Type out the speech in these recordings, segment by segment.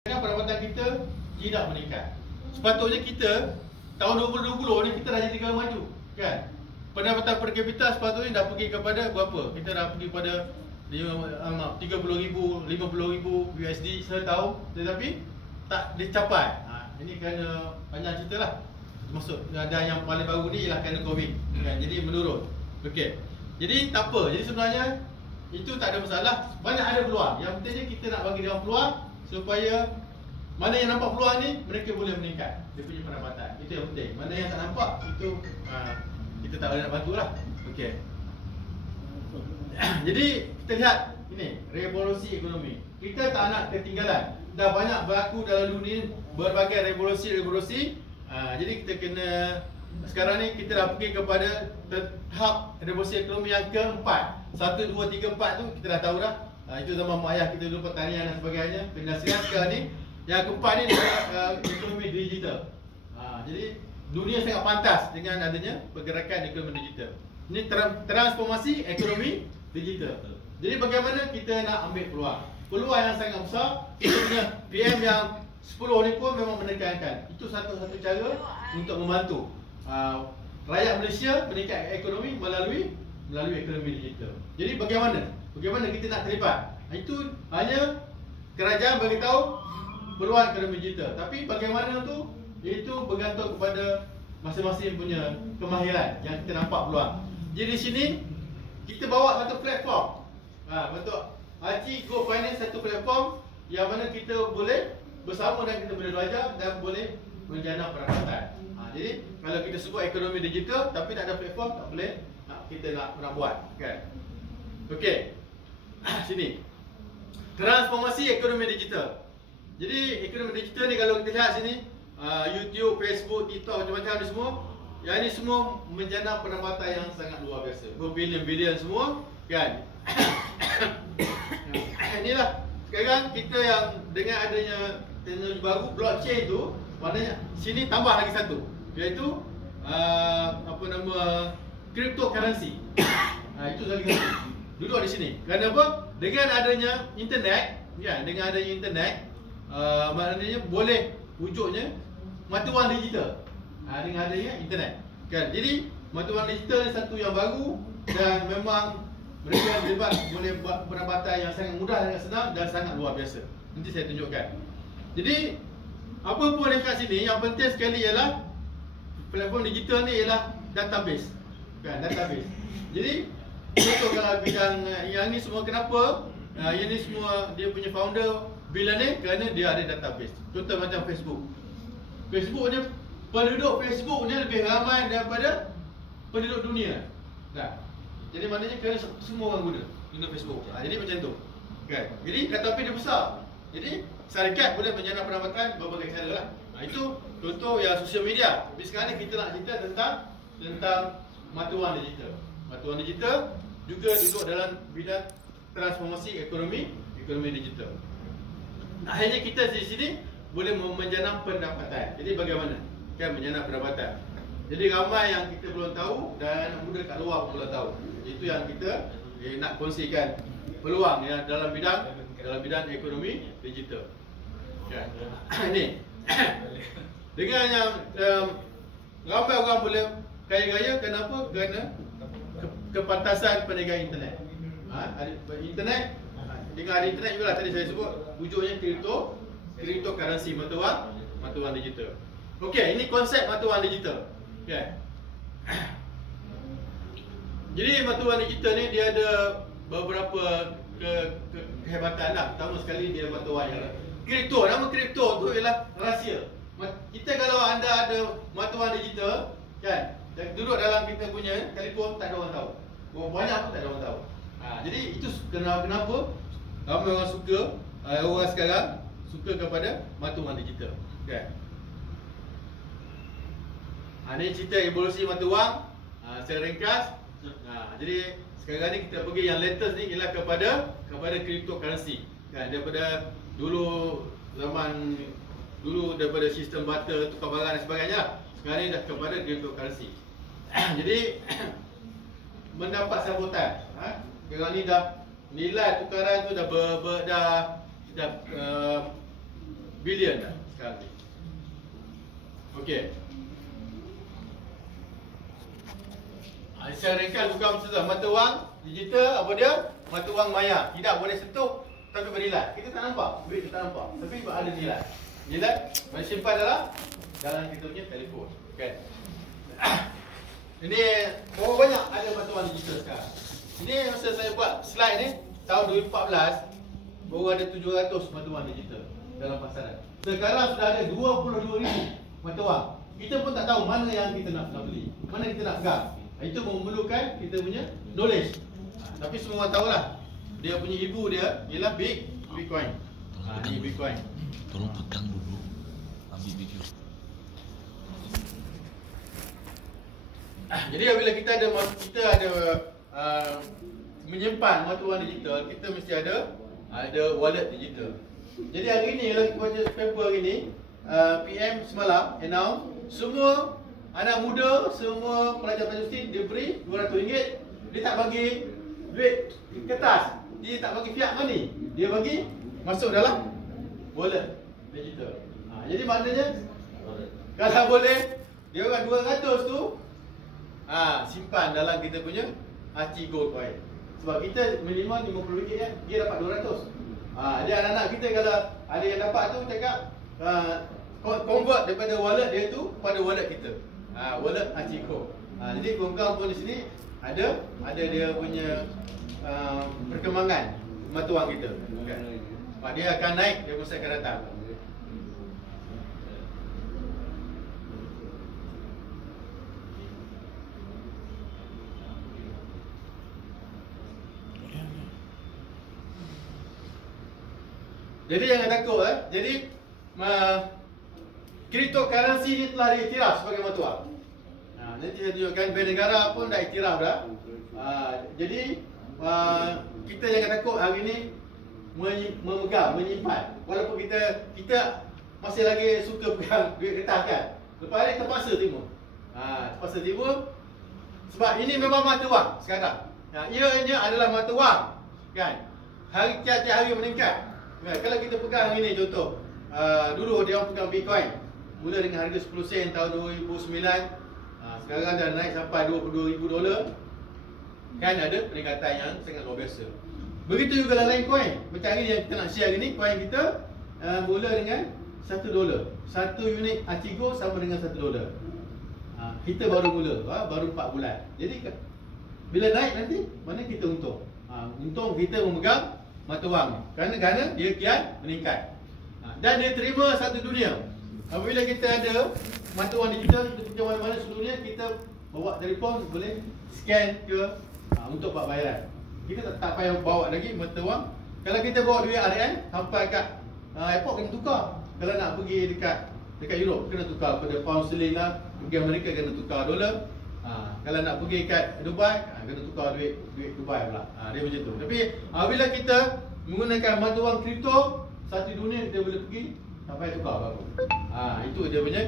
Pendapatan kita tidak meningkat. Sepatutnya kita tahun 2020 ni kita dah jadi negara maju, kan? Pendapatan per kapita sepatutnya dah pergi kepada berapa? Kita dah pergi pada 30,000, 50,000 USD setahun, tetapi tak dicapai. Ini kerana banyak cerita lah. Maksud dan yang paling baru ni ialah kerana COVID, kan? Jadi menurun. Okey. Jadi tak apa. Jadi sebenarnya itu tak ada masalah. Banyak ada peluang. Yang pentingnya kita nak bagi dia peluang supaya mana yang nampak peluang ni mereka boleh meningkat dia punya pendapatan. Itu yang penting. Mana yang tak nampak itu kita tak boleh nak bantu lah. Okey. Jadi kita lihat ini revolusi ekonomi. Kita tak nak ketinggalan. Dah banyak berlaku dalam dunia berbagai revolusi. Jadi kita kena sekarang ni kita dah pergi kepada tahap revolusi ekonomi yang keempat. 1, 2, 3, 4 tu kita dah tahu dah. Itu zaman mak ayah kita dulu, pertanian dan sebagainya. Penasihat sekarang ni yang keempat ni ekonomi digital. Jadi dunia sangat pantas dengan adanya pergerakan ekonomi digital. Ini transformasi ekonomi digital. Jadi bagaimana kita nak ambil peluang? Peluang yang sangat besar. Kita punya PM yang 10 ni pun memang menekankan. Itu satu-satu cara untuk membantu rakyat Malaysia meningkat ekonomi melalui ekonomi digital. Jadi bagaimana kita nak terlibat? Itu hanya kerajaan bagi tahu peluang ekonomi digital. Tapi bagaimana tu? Itu bergantung kepada masing-masing punya kemahiran yang kita nampak peluang. Jadi di sini kita bawa satu platform. Bentuk Haji Go Finance, satu platform yang mana kita boleh bersama dan kita boleh belajar dan boleh menjana pendapatan. Jadi kalau kita sebut ekonomi digital tapi tak ada platform, tak boleh kita nak buat, kan? Okey. Sini. Transformasi ekonomi digital. Jadi ekonomi digital ni kalau kita lihat sini, YouTube, Facebook, TikTok, macam-macam ni semua, yang ni semua menjana pendapatan yang sangat luar biasa. Berbilion-bilion semua, kan? Inilah sekarang kita yang dengan adanya teknologi baru blockchain tu, maknanya sini tambah lagi satu, iaitu cryptocurrency. Itu lagi satu. Duduk di sini. Kerana apa? Dengan adanya internet, ya, dengan adanya internet, maknanya boleh wujudnya mata wang digital. Dengan adanya internet, kan? Jadi mata wang digital ni satu yang baru dan memang mereka yang terlibat boleh buat pendapatan yang sangat mudah dan senang dan sangat luar biasa. Nanti saya tunjukkan. Jadi apa pun dekat sini, yang penting sekali ialah platform digital ni ialah database, kan? Database. Jadi contoh kalau bidang yang ni semua, kenapa yang ni semua dia punya founder billionaire? Kerana dia ada database. Contoh macam Facebook. Facebook ni, penduduk Facebook ni lebih ramai daripada penduduk dunia. Nah, jadi maknanya kerana semua orang guna Facebook. Jadi macam tu, kan? Jadi database dia besar. Jadi syarikat boleh menjana pendapatan berbagai cara lah. Itu contoh yang sosial media. Tapi sekarang ni kita nak cerita tentang mata wang digital. Mata wang digital juga duduk dalam bidang transformasi ekonomi digital. Akhirnya kita di sini boleh menjana pendapatan. Jadi bagaimana? Kan menjana pendapatan. Jadi ramai yang kita belum tahu dan anak muda kat luar pun belum tahu. Itu yang kita nak kongsikan peluang ya dalam bidang ekonomi digital. Kan? Ini dengan yang ramai orang boleh kaya-kaya. Kenapa? Kerana kepantasan perniagaan internet. Internet, dengan ada internet juga lah tadi saya sebut, wujudnya cryptocurrency, mata wang digital. Okey, ini konsep mata wang digital. Okay. Jadi mata wang digital ni dia ada beberapa kehebatan lah. Pertama sekali dia mata wang yang kripto. Nama kripto tu ialah rahsia. Kita kalau anda ada mata wang digital, kan, duduk dalam kita punya telefon, tak ada orang tahu. Banyak pun tak ada orang tahu. Jadi itu kenapa ramai orang suka, orang sekarang suka kepada mata wang digital, kan? Ini cerita evolusi mata wang secara ringkas. Jadi sekarang ni kita pergi yang latest ni ialah kepada cryptocurrency, kan? Daripada daripada sistem barter, tukar barang dan sebagainya. Sekarang ni dah kepada cryptocurrency. Jadi mendapat sambutan. Sekarang ni dah nilai tukaran tu dah bilion dah sekarang ni. Okey. Secara ringkas bukan macam tu. Mata wang digital apa dia? Mata wang maya. Tidak boleh sentuh tapi bernilai. Kita tak nampak, duit kita tak nampak. Tapi ada nilai. Nilai boleh simpan dalam kita punya telefon. Kan? Ini berapa banyak ada mata wang digital sekarang? Ini masa saya buat slide ni tahun 2014 baru ada 700 mata wang digital dalam pasaran. Sekarang sudah ada 22,000 mata wang. Kita pun tak tahu mana yang kita nak beli, mana kita nak pegang. Itu memerlukan kita punya knowledge. Tapi semua orang tahulah. Dia punya ibu dia ialah Bitcoin. Ini Bitcoin. Tolong pegang dulu. Ambil video. Jadi apabila kita ada menyimpan mata wang digital, kita mesti ada wallet digital. Jadi hari ni kalau kita baca paper hari ni, PM semalam announce semua anak muda, semua pelajar-pelajar universiti dia beri RM200. Dia tak bagi duit kertas, dia tak bagi fiat money, dia bagi masuk dalam wallet digital. Jadi maknanya kalau boleh dia orang 200 tu simpan dalam kita punya Archie Gold Coin. Sebab kita minimum RM50 ya, dia dapat 200. Dia anak-anak kita kalau ada yang dapat tu cakap convert daripada wallet dia tu pada wallet kita. Wallet Archie Gold. Jadi kawan-kawan pun di sini ada dia punya perkembangan mata wang kita. Kan? Dia akan naik dia masa akan datang. Jadi jangan takut Jadi cryptocurrency ni telah diiktiraf sebagai mata wang. Nanti saya tunjukkan bank negara pun dah iktiraf dah. Jadi kita jangan takut hari ni memegang, menyimpan. Walaupun kita masih lagi suka pegang duit kertas kan. Lepas ni terpaksa timur. Terpaksa timur sebab ini memang mata wang sekarang. Ianya adalah mata wang kan. Hari tiap-tiap hari meningkat. Kalau kita pegang hari ni contoh, dulu dia orang pegang Bitcoin mula dengan harga 10 sen tahun 2009. Sekarang dah naik sampai $22,000. Kan ada peningkatan yang sangat luar biasa. Begitu juga lain koin. Macam hari yang kita nak share hari ni, koin kita mula dengan $1. Satu unit Archie Gold sama dengan $1. Kita baru mula, baru 4 bulan. Jadi bila naik nanti, mana kita untung? Untung kita memegang mata wang kerana dia kian meningkat. Dan dia terima satu dunia. Apabila kita ada mata wang digital, kita pergi mana-mana seluruh dunia, kita bawa telefon boleh scan ke untuk buat bayaran. Kita tak payah bawa lagi mata wang. Kalau kita bawa duit RN sampai kat airport kena tukar. Kalau nak pergi dekat Europe kena tukar pada pound sterling lah. Pergi Amerika kena tukar dolar. Kalau nak pergi kat Dubai kena tukar duit Dubai pula. Dia macam tu. Tapi bila kita menggunakan mata wang kripto, satu dunia kita boleh pergi sampai tukar baru. Itu dia punya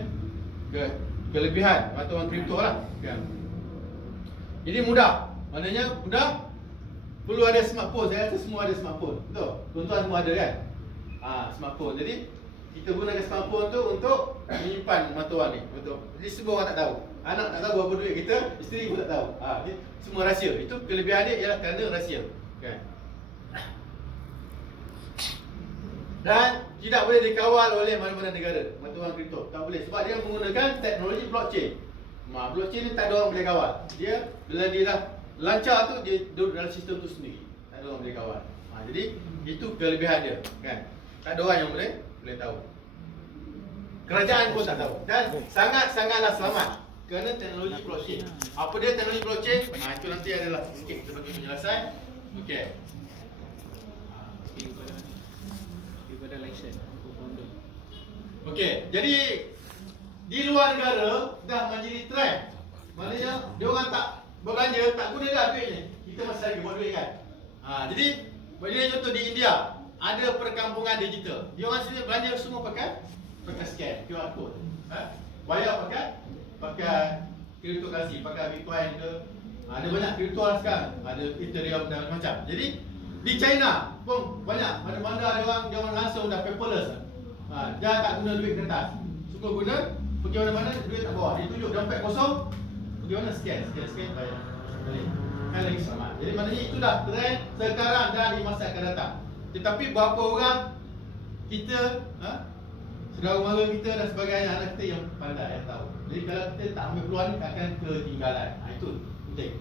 kelebihan mata wang kripto lah kan. Jadi mudah. Maknanya mudah. Perlu ada smartphone. Saya rasa semua ada smartphone. Betul? Tuan-tuan semua ada kan? Smartphone. Jadi kita gunakan smartphone tu untuk menyimpan mata wang ni. Betul? Jadi semua orang tak tahu. Anak tak tahu berapa duit kita, isteri pun tak tahu. Semua rahsia. Itu kelebihan dia ialah kerana rahsia. Kan? Dan tidak boleh dikawal oleh mana-mana negara mata wang kripto. Tak boleh. Sebab dia menggunakan teknologi blockchain. Blockchain ni tak ada orang boleh kawal. Dia bila dia dah lancar tu, dia duduk dalam sistem tu sendiri. Tak ada orang boleh kawal. Jadi itu kelebihan dia. Kan? Tak ada orang yang boleh tahu. Kerajaan pun tak tahu. Dan sangat-sangatlah selamat kerana teknologi blockchain. Apa dia teknologi blockchain? Itu nanti adalah sikit kita bagi penjelasan. Okey. Okey, jadi di luar negara dah menjadi trend. Maknanya dia orang tak berbelanja, tak guna dah duit ni. Kita masih lagi buat duit kan. Jadi bagi contoh di India ada perkampungan digital. Dia orang sini belanja semua pakai scan QR code. Bayar pakai cryptocurrency, pakai Bitcoin ke. Ada banyak kripto lah sekarang. Ada Ethereum dan macam. Jadi di China pun banyak. Mana-mana dia orang langsung dah paperless. Dah tak guna duit kertas. Suka guna, pergi mana-mana duit tak bawa. Dia tunjuk dompet kosong, pergi mana scan bayar. Balik. Kan lagi selamat. Jadi maknanya itu dah trend sekarang dan di masa akan datang. Tetapi berapa orang kita, saudara mara kita dan sebagainya, anak kita yang pandai, yang tahu. Jadi kalau kita tak ambil peluang ni, akan ketinggalan. Itu penting.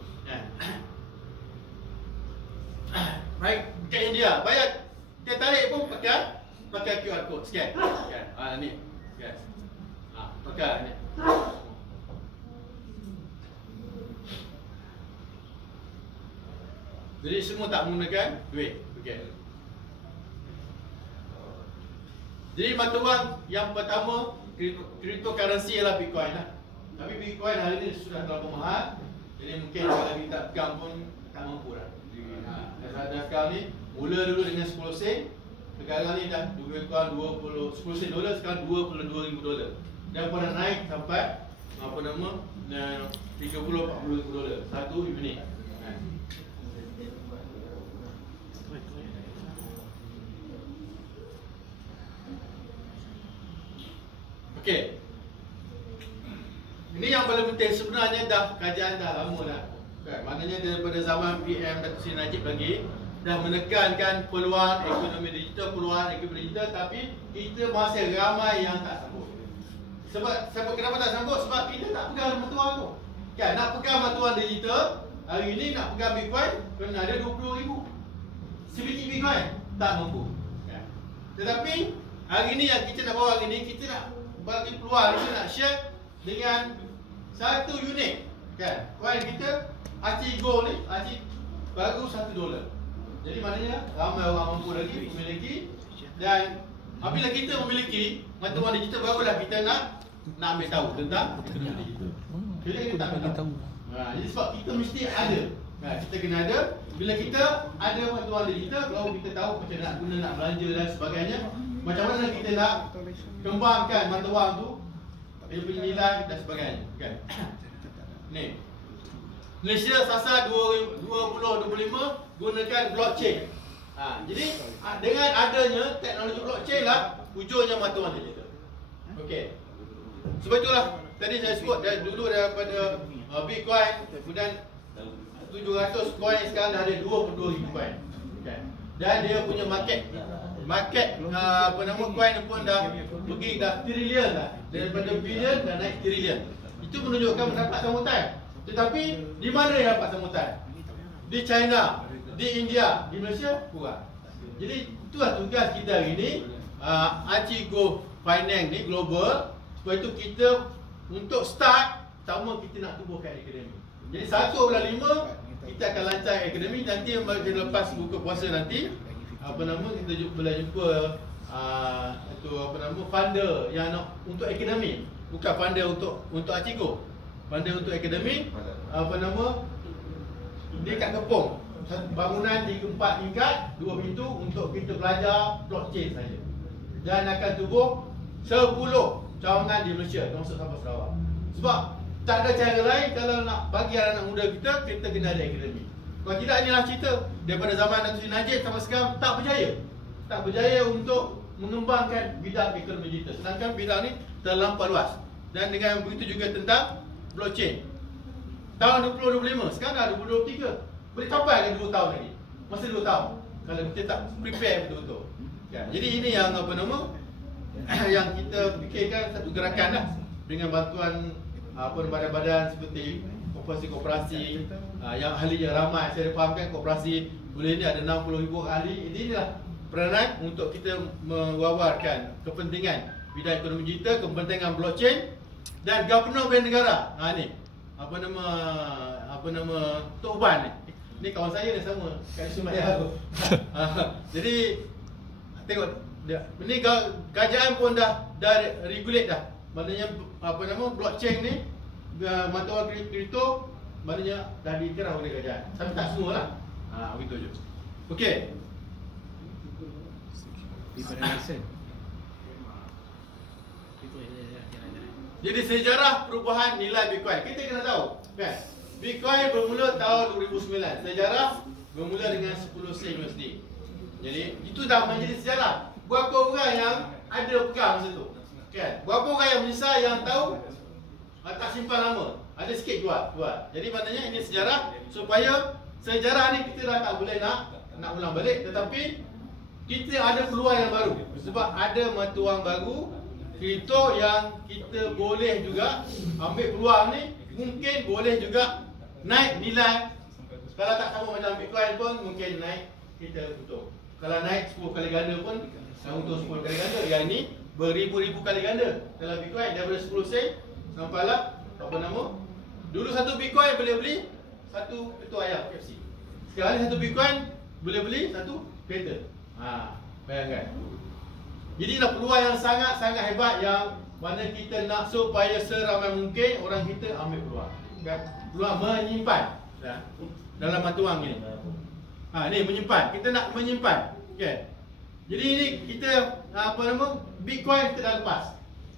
Baik, kat India, bayar dia tarik pun pakai QR code, scan. Ni, scan. Pakai ni. Jadi semua tak menggunakan duit. Okay. Jadi mata wang yang pertama, cryptocurrency ialah Bitcoin lah. Tapi Bitcoin hari ini sudah terlalu mahal. Jadi mungkin kalau kita pegang pun tak mampu dah. Dan sekarang ni, mula dulu dengan 10 sen. Sekarang ni dah lebih kurang 10 sen dolar, sekarang $22,000. Dan pernah naik sampai 30-40 dolar satu unit. Okey. Ini yang paling penting sebenarnya kajian dah lama dah. Okay. Maknanya daripada zaman PM Datuk Seri Najib lagi dah menekankan peluang ekonomi digital, tapi kita masih ramai yang tak sambut. Sebab kenapa tak sambut? Sebab kita tak pegang mata wang tu. Kan nak pegang mata wang digital, hari ini nak pegang Bitcoin kena ada 20,000. Sebiji Bitcoin tak mampu. Kan? Tetapi hari ini yang kita nak bawa hari ini, kita nak bagi peluang, kita nak share dengan satu unit. Kan? Coin kita Acigo ni, baru $1. Jadi maknanya ramai orang mampu lagi memiliki, dan apabila kita memiliki mata wang digital, barulah kita nak ambil tahu tentang ekonomi digital. Jadi kita tak tahu. Jadi sebab kita mesti ada. Kita kena ada. Bila kita ada mata wang digital, baru kita tahu macam nak guna, nak belanja dan sebagainya. Macam mana kita nak kembangkan mata wang tu, dia punya nilai dan sebagainya. Kan? Ni. Malaysia sasar 2025 gunakan blockchain. Jadi dengan adanya teknologi blockchain lah wujudnya mata wang digital. Okey. Sebab itulah tadi saya sebut dulu daripada Bitcoin, kemudian 700 coin, sekarang dah ada 22,000 coin. Okay. Dan dia punya market coin pun dah pergi dah trilion dah. Daripada bilion dah naik trilion. Itu menunjukkan mendapat sambutan. Tetapi di mana yang dapat sambutan? Di China, di India, di Malaysia kurang. Jadi itulah tugas kita hari ini, Acigo Finance ni global. Sebab itu kita untuk start, pertama kita nak tubuhkan akademi. Jadi 1/5 kita akan lancar akademi. Nanti lepas buka puasa nanti, kita boleh jumpa funder yang nak untuk akademi, bukan funder untuk Acigo. Funder untuk akademi, dia kat Kepong, bangunan 4 tingkat, 2 pintu untuk kita belajar blockchain saja. Dan akan tubuh 10 cawangan di Malaysia termasuk sampai Sarawak. Sebab tak ada cara lain kalau nak bagi anak muda kita kena ada akademi. Kalau tidak, inilah cerita daripada zaman Datuk Seri Najib sampai sekarang tak berjaya untuk mengembangkan bidang ekonomi digital. Sedangkan bidang ni terlampau luas. Dan dengan begitu juga tentang blockchain. Tahun 2025, sekarang dah 2023. Boleh capai kan 2 tahun lagi. Masa 2 tahun kalau kita tak prepare betul-betul. Ya, jadi ini yang yang kita fikirkan satu gerakan lah, dengan bantuan badan-badan seperti koperasi yang ahlinya ramai. Saya fahamkan koperasi boleh ni ada 60,000 ahli. Inilah peranan untuk kita mewawarkan kepentingan bidang ekonomi digital, kepentingan blockchain dan governor bank negara. Ni Tok Uban ni. Ni kawan saya ni sama kat Sumaya tu. Jadi tengok ni kerajaan pun dah regulate dah. Maknanya blockchain ni, mata wang kripto, maknanya dah diiktiraf oleh kerajaan. Tapi tak semualah. Begitu je. Okey. Jadi sejarah perubahan nilai Bitcoin kita kena tahu, kan? Bitcoin bermula tahun 2009. Sejarah bermula dengan 10 sen USD. Jadi itu dah menjadi sejarah. Berapa orang yang ada pegang masa tu. Kan? Berapa orang yang menyesal yang tahu tak simpan lama. Ada sikit jual. Jadi maknanya ini sejarah supaya sejarah ni kita dah tak boleh nak ulang balik, tetapi kita ada peluang yang baru. Sebab ada mata wang baru kripto yang kita boleh juga ambil peluang ni, mungkin boleh juga naik nilai. Kalau tak sama macam Bitcoin pun mungkin naik kita untung. Kalau naik 10 kali ganda pun untung 10 kali ganda. Yang ni beribu-ribu kali ganda. Dalam Bitcoin daripada 10 sen sampailah apa nama? Dulu satu Bitcoin boleh beli satu ketua ayam KFC. Sekarang ni satu Bitcoin boleh beli satu kereta. Bayangkan. Jadi dah peluang yang sangat-sangat hebat yang mana kita nak supaya seramai mungkin orang kita ambil peluang. Peluang menyimpan dalam mata wang ni. Ni menyimpan. Kita nak menyimpan. Okay. Jadi ini kita Bitcoin kita dah lepas.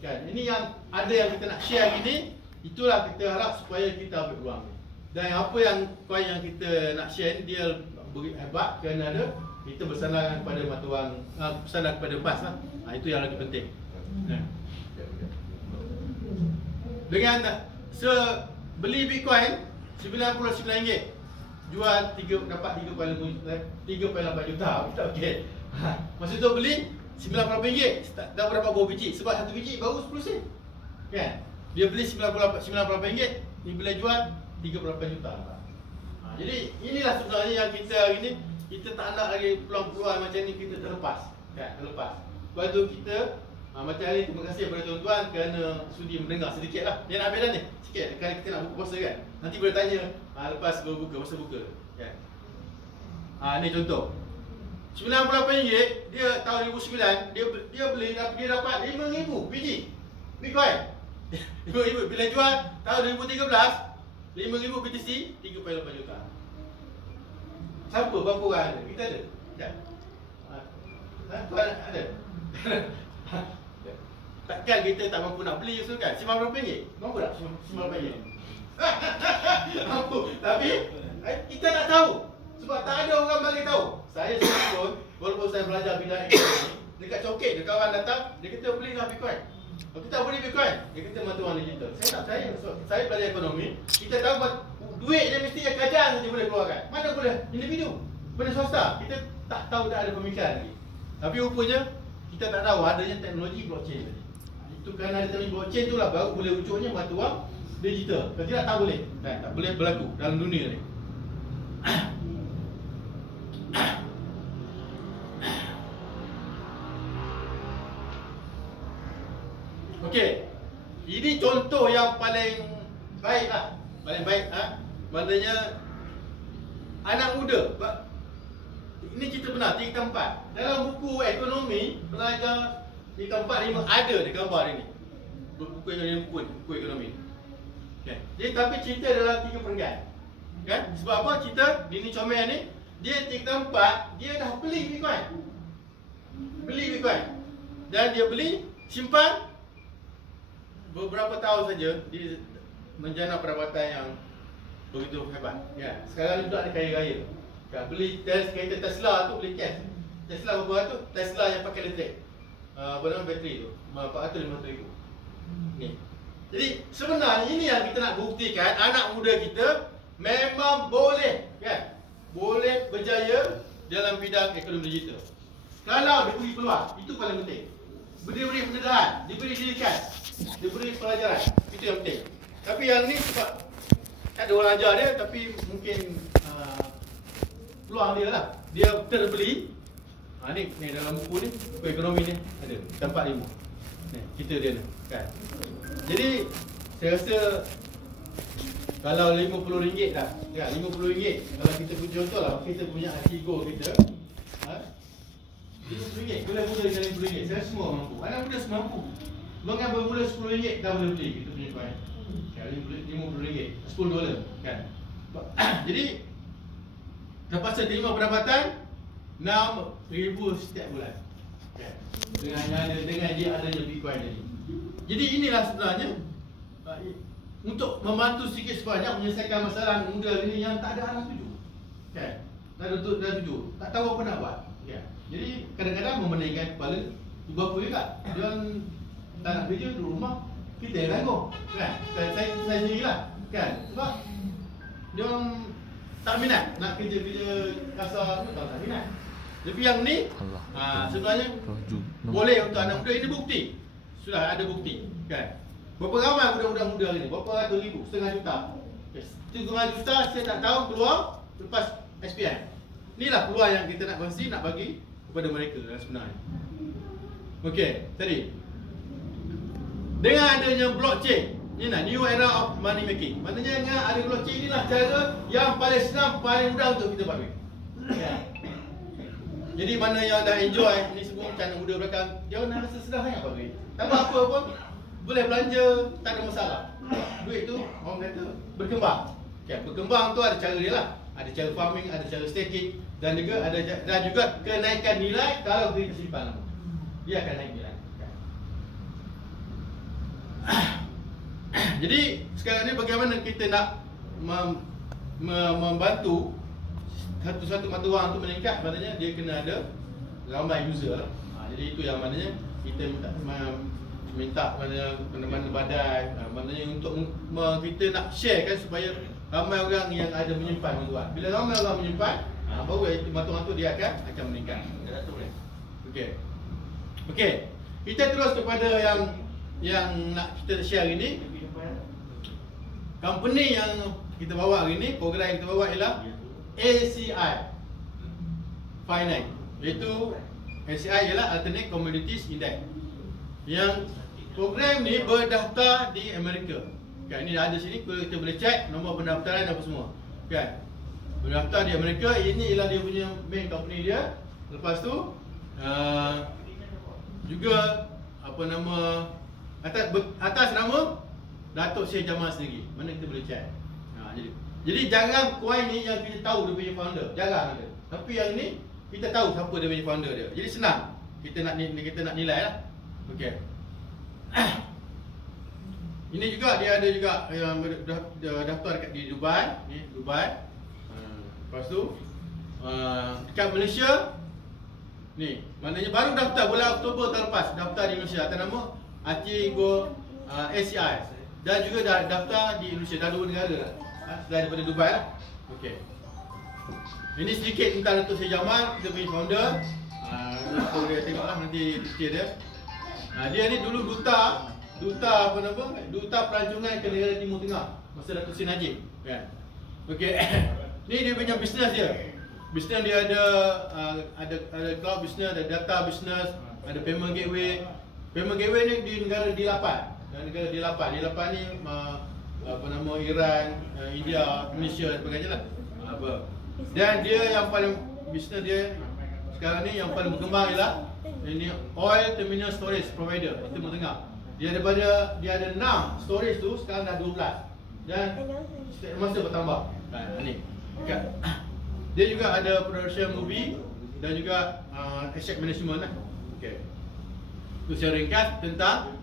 Kan? Ini yang ada yang kita nak share hari ni. Itulah kita harap supaya kita ambil peluang ni. Dan apa yang coin yang kita nak share ni dia hebat kerana ada kita bersandar kepada mata wang, bersandar kepada emas lah. Itu yang lagi penting. Dengan beli Bitcoin RM99, jual dapat 3.8 juta. Okey. Masa tu beli RM98, dah berapa buah biji? Sebab satu biji baru 10 sen. Kan? Dia beli RM98, dia boleh jual 3.8 juta. Jadi inilah sebenarnya yang kita hari ni kita tak nak lagi peluang-peluang macam ni kita terlepas. Kan? Terlepas. Lepas tu kita macam hari ni terima kasih kepada tuan-tuan kerana sudi mendengar sedikit lah. Dia nak ambil dah ni sikit. Kalau kita nak buka puasa kan, nanti boleh tanya lepas berbuka, masa buka kan? Ni contoh RM98, dia tahun 2009 dia beli, dia dapat 5,000 biji Bitcoin. 5,000. Bila jual tahun 2013 5,000 BTC 3.8 juta. Siapa? Berapa orang ada? Kita ada? Tak? Tuan ada? Takkan kita tak mampu nak beli tu kan? RM98? Mampu tak RM98? Mampu. Tapi kita nak tahu. Sebab tak ada orang bagi tahu. Saya sendiri pun, walaupun saya belajar bidang ekonomi, dekat Coket, dia kawan datang, dia kata belilah Bitcoin. Kalau kita beli Bitcoin, dia kata mata wang digital. Saya tak percaya. Sebab saya belajar ekonomi, kita tahu duit dia mesti yang kerajaan saja boleh keluarkan. Mana boleh individu, benda swasta. Kita tak tahu, tak ada pemikiran lagi. Tapi rupanya kita tak tahu adanya teknologi blockchain tadi. Itu kerana ada teknologi blockchain itulah baru boleh wujudnya mata wang digital. Kalau tidak tak boleh. Tak boleh berlaku dalam dunia ni. Okey. Ini contoh yang paling baik lah. Paling baik maknanya anak muda. Ini kita benar 3/4. Dalam buku ekonomi pelajar 3/4 5 ada di gambar ini. Buku ekonomi. Okay. Jadi tapi cerita dalam 3/4. Kan? Sebab apa? Cerita Dini Comel ni dia 3/4 dia dah beli Bitcoin. Dan dia beli simpan beberapa tahun saja dia menjana pendapatan yang begitu hebat. Ya, sekarang ni budak dia kaya raya. Kan beli kereta Tesla tu beli cash. Tesla berapa tu? Tesla yang pakai elektrik. Apa nama bateri tu? 400-500 ribu. Ni. Jadi sebenarnya ini yang kita nak buktikan anak muda kita memang boleh kan? Boleh berjaya dalam bidang ekonomi digital. Kalau diberi peluang, itu paling penting. Diberi pendedahan, diberi didikan, diberi pelajaran. Itu yang penting. Tapi yang ni sebab tak ada orang ajar dia, tapi mungkin peluang dia lah. Dia terbeli. Ni dalam buku ni, buku ekonomi ni ada tempat 5. Ni cerita dia ni kan. Jadi saya rasa kalau RM50 dah, ya RM50 kalau kita punya contoh lah, kita punya Asigo kita RM50 boleh mula dengan RM50. Saya semua mampu. Anak muda semua mampu. Dengan bermula RM10 dah boleh beli kita punya coin. RM50, $10 kan. Jadi terpaksa terima pendapatan RM6,000 setiap bulan. Kan? Dengan dia adanya Bitcoin tadi. Jadi inilah sebenarnya untuk membantu sedikit sebanyak menyelesaikan masalah muda ini yang tak ada arah tuju. Kan? Tak ada tuju, tak tahu apa nak buat. Kan? Jadi kadang-kadang membenarkan kepala Bapa juga. Dia tak nak kerja duduk rumah. Kita yang tanggung. Kan? Saya sendirilah. Kan? Sebab dia tak minat nak kerja-kerja kasar tu, tak minat. Tapi yang ni sebenarnya boleh untuk anak muda. Ini bukti. Sudah ada bukti. Kan? Berapa ramai budak-budak muda hari ni? Berapa ratus ribu? Setengah juta. Setengah juta saya tak tahu keluar lepas SPM. Inilah peluang yang kita nak kongsi, nak bagi kepada mereka sebenarnya. Okey, tadi dengan adanya blockchain, ni lah new era of money making. Maknanya dengan ada blockchain, inilah cara yang paling senang, paling mudah untuk kita buat duit. Jadi mana yang dah enjoy, ni semua macam anak muda belakang, dia nak rasa senang sangat buat duit. Tak apa pun, boleh belanja, tak ada masalah. Duit tu orang kata berkembang. Okay, berkembang tu ada cara dia lah. Ada cara farming, ada cara staking, dan juga ada kenaikan nilai kalau kita simpan lama. Dia akan naik nilai. Jadi sekarang ni bagaimana kita nak membantu satu-satu mata wang tu meningkat? Maknanya dia kena ada ramai user. Jadi itu yang maknanya kita minta mana-mana badai, maknanya untuk kita nak share kan supaya ramai orang yang ada menyimpan tuan. Bila ramai orang menyimpan, baru mata-mata dia akan meningkat. Okey. Okey. Kita terus kepada yang nak kita share hari ni. Company yang kita bawa hari ni, program yang kita bawa ialah ACI Finance. Iaitu ACI ialah Alternate Commodities Index. Yang program ni berdaftar di Amerika. Kan, ini ada sini, kita boleh check nombor pendaftaran apa semua. Kan? Berdaftar di Amerika, ini ialah dia punya main company dia. Lepas tu juga apa nama atas nama Datuk Syed Jamal sendiri. Mana kita boleh check. Jadi jarang coin ni yang kita tahu dia punya founder. Jarang ada. Tapi yang ni kita tahu siapa dia punya founder dia. Jadi senang. Kita nak nilai lah. Okey. Ini juga dia ada juga yang daftar di Dubai, ni Dubai. Lepas tu dekat Malaysia ni, maknanya baru daftar bulan Oktober tahun lepas, daftar di Malaysia atas nama Acigo ACI. Dan juga dah daftar di Indonesia, dah 2 negara lah. Daripada Dubai lah. Okey. Ini sedikit tentang Datuk Syed Jamal, kita punya founder. Dia tengoklah nanti picture dia. Dia ni dulu duta pelancongan ke negara Timur Tengah masa Datuk Seri Najib, kan. Okey. Ni dia punya bisnes dia. Bisnes dia ada cloud business, ada data business, ada payment gateway. Payment gateway ni di negara D8. Negara D8 ni apa nama Iran, India, Malaysia dan sebagainya lah. Dan dia yang paling bisnes dia sekarang ni yang paling berkembang ialah ini oil terminal storage provider di Timur Tengah. Dia ada 6 storage tu, sekarang dah 12. Dan setiap masa bertambah. Ni. Dia juga ada production movie dan juga asset management lah. Okey. Itu secara ringkas tentang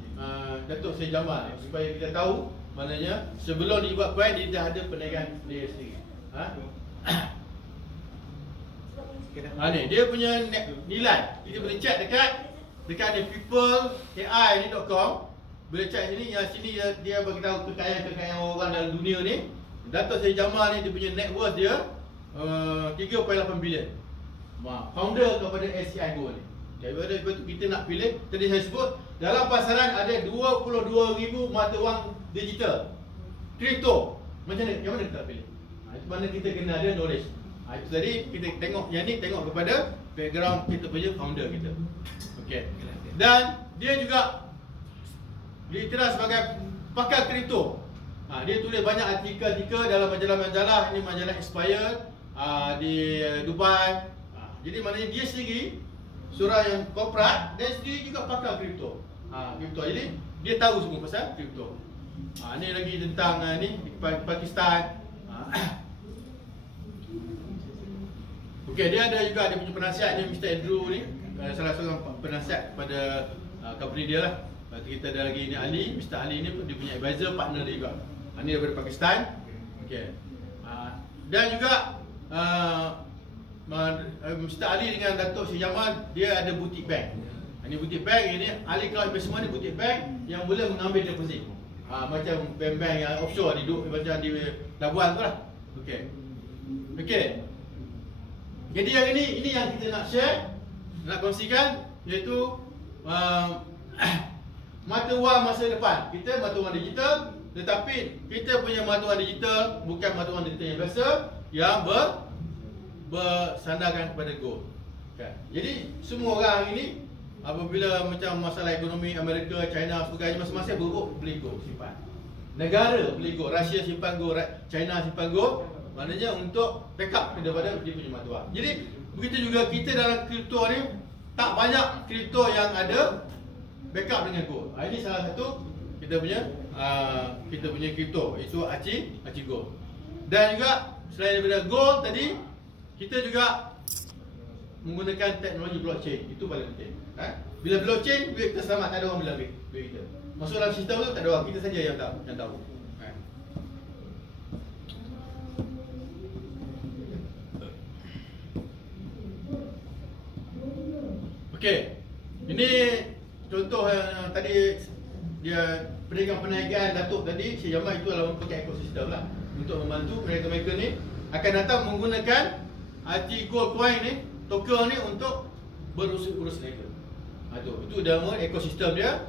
Datuk Syed Jamal supaya kita tahu maknanya sebelum dibuat coin dia dah ada perniagaan dia sendiri. Ni dia punya nilai. Kita boleh check dekat ni peopleai.com. Boleh check sini, yang sini dia bagi tahu kekayaan orang dalam dunia ni. Datuk Syed Jamal ni dia punya net worth dia 3.8 bilion. Founder kepada ACI Gold ni. Daripada itu kita nak pilih, tadi saya sebut dalam pasaran ada 22,000 mata wang digital kripto. Macam mana? Yang mana kita nak pilih? Itu mana kita kena ada knowledge. Itu tadi kita tengok, yang ni tengok kepada background kita punya founder kita. Okey. Dan dia juga diiktiraf sebagai pakar kripto. Dia tulis banyak artikel-artikel dalam majalah-majalah. Ini majalah Expired di Dubai. Jadi maknanya dia sendiri seorang yang korporat dan sendiri juga pakar kripto. Kripto. Jadi dia tahu semua pasal kripto. Ni lagi tentang ni Pakistan. Okey, dia ada juga dia punya penasihat ni, Mr. Andrew ni, salah seorang penasihat pada company dia lah. Lepas tu kita ada lagi ni Ali, Mr. Ali ni dia punya advisor, partner dia juga. Ni daripada Pakistan. Okey. Dan juga Mr. Ali dengan Datuk Syed Jamal dia ada boutique bank. Ini boutique bank, ini ahli cloud investment ni boutique bank yang boleh mengambil deposit. Macam bank-bank yang offshore ni duduk macam di Labuan tu lah. Okey. Jadi yang ini yang kita nak share, nak kongsikan, iaitu mata wang masa depan. Kita mata wang digital, tetapi kita punya mata wang digital bukan mata wang digital yang biasa yang bersandarkan kepada gold. Kan? Jadi semua orang ini apabila macam masalah ekonomi Amerika, China, sebagainya, masing-masing beruk beli gold simpan. Negara beli gold, Rusia simpan gold, China simpan gold, maknanya untuk backup daripada dia punya mata wang. Jadi begitu juga kita dalam kripto ni, tak banyak kripto yang ada backup dengan gold. Ini salah satu kita punya kripto, itu Aci Gold. Dan juga selain daripada gold tadi, kita juga menggunakan teknologi blockchain. Itu paling penting. Bila blockchain, duit kita selamat, tak ada orang boleh ambil duit kita. Masuk dalam sistem tu tak ada orang, kita saja yang tahu. Okey. Ini contoh yang tadi dia pedagang perniagaan Datuk tadi, Syed Jamal, itu adalah merupakan ekosistem lah untuk membantu mereka-mereka ni akan datang menggunakan Aci Gold coin ni, token ni untuk berurus mereka. Itu nama ekosistem dia.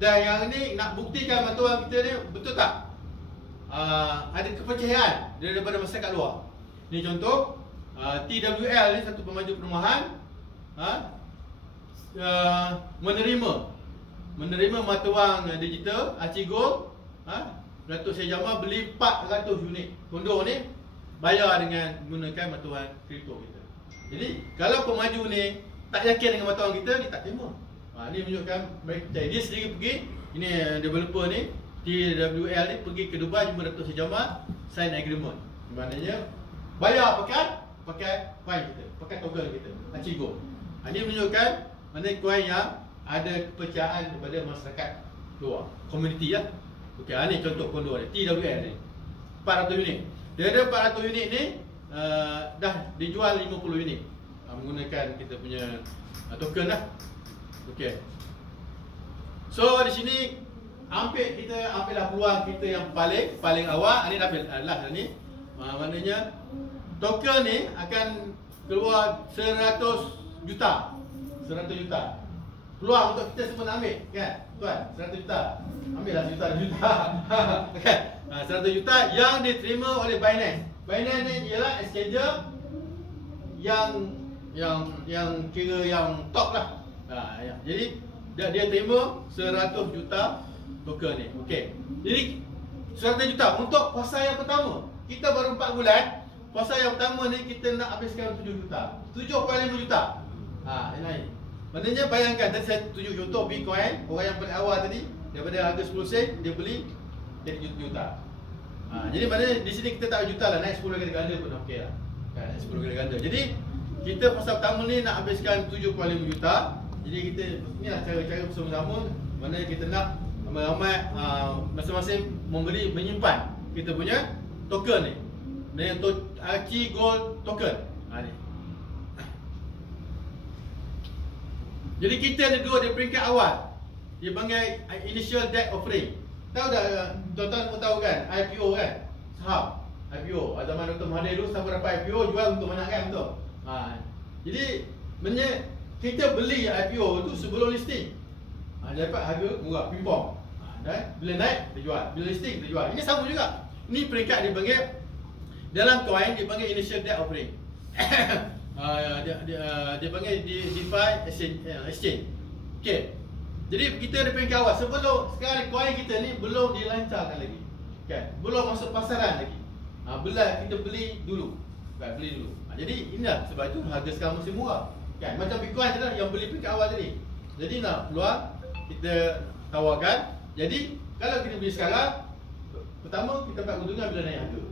Dan yang ni nak buktikan mata wang kita ni betul tak? Ada kepercayaan daripada masyarakat luar. Ni contoh TWL ni, satu pemaju perumahan, menerima mata wang digital Aci Gold. Datuk Syed Jamal beli 400 unit kondo ni, bayar dengan menggunakan mata wang kripto kita. Jadi kalau pemaju ni tak yakin dengan mata wang kita, dia tak terima. Ni menunjukkan mereka percaya. Dia sendiri pergi, ini developer ni, TWL ni, pergi ke Dubai jumpa Datuk Syed Jamal, sign agreement. Maknanya bayar pakai coin kita, pakai token kita, Aci Gold. Ini menunjukkan mana coin yang ada kepercayaan kepada masyarakat luar, komuniti lah. Okey, ni contoh kondo ni, TWL ni, 400 unit. Dia ada 400 unit ni, dah dijual 50 unit menggunakan kita punya token lah. Okey. So di sini kita ambillah peluang kita yang paling awal. Ini dah ambil last ni. Maknanya token ni akan keluar 100 juta. Peluang untuk kita semua nak ambil, kan? Tuan, 100 juta. Ambillah juta. Okey. 100 juta yang diterima oleh Binance. Binance ni ialah exchanger yang kira yang top lah. Jadi dia terima 100 juta token ni. Okey. Jadi 100 juta untuk fasa yang pertama. Kita baru 4 bulan. Fasa yang pertama ni kita nak habiskan 7 juta. 7.5 juta. Ini naik. Maknanya bayangkan tadi saya tunjuk contoh Bitcoin, orang yang paling awal tadi daripada harga 10 sen dia beli jadi juta. Jadi maknanya di sini kita tak juta lah, naik 10 kali ganda pun okey lah. Kan, 10 kali ganda. Jadi kita fasa pertama ni nak habiskan 7.5 juta. Jadi kita, inilah cara-cara bersama-sama mana kita nak ramai-ramai masing-masing menyimpan kita punya token ni. Dengan Aci Gold token. Ni. Jadi kita ada dua di peringkat awal. Dia panggil initial debt offering. Tahu tak, tuan-tuan semua tahu kan, IPO kan? Saham IPO. Zaman Dr. Mahathir dulu siapa dapat IPO jual untuk mana kan, betul? Jadi kita beli IPO tu sebelum listing. Dia dapat harga murah, pimpong. Bila naik, dia jual. Bila listing, dia jual. Ini sama juga. Ini peringkat dia panggil, dalam coin dia panggil initial debt offering. Dia panggil DeFi exchange. Okey. Jadi kita ada peringkat awal. Sekarang coin kita ni belum dilancarkan lagi. Kan? Belum masuk pasaran lagi. Kita beli dulu. Beli dulu. Jadi inilah sebab itu harga sekarang masih murah. Kan? Macam Bitcoin tadi yang beli peringkat awal tadi. Jadi nak peluang kita tawarkan. Jadi kalau kita beli sekarang, pertama kita dapat keuntungan bila naik harga.